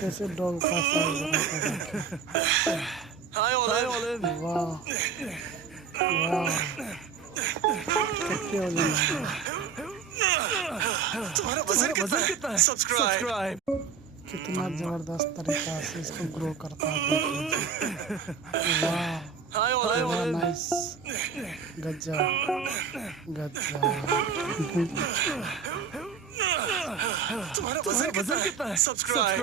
कैसे डॉग का साइज रखा। Hi, Olive. वाह वाह, कितने वजन है। तुम्हारा वजन कितना है? सब्सक्राइब। कितना जबरदस्त तरीका से इसको ग्रो करता है, देखिए। वाह Hi, वाह, Olive. नाइस, गजब गजब। तुम्हारा वजन कितना है? सब्सक्राइब।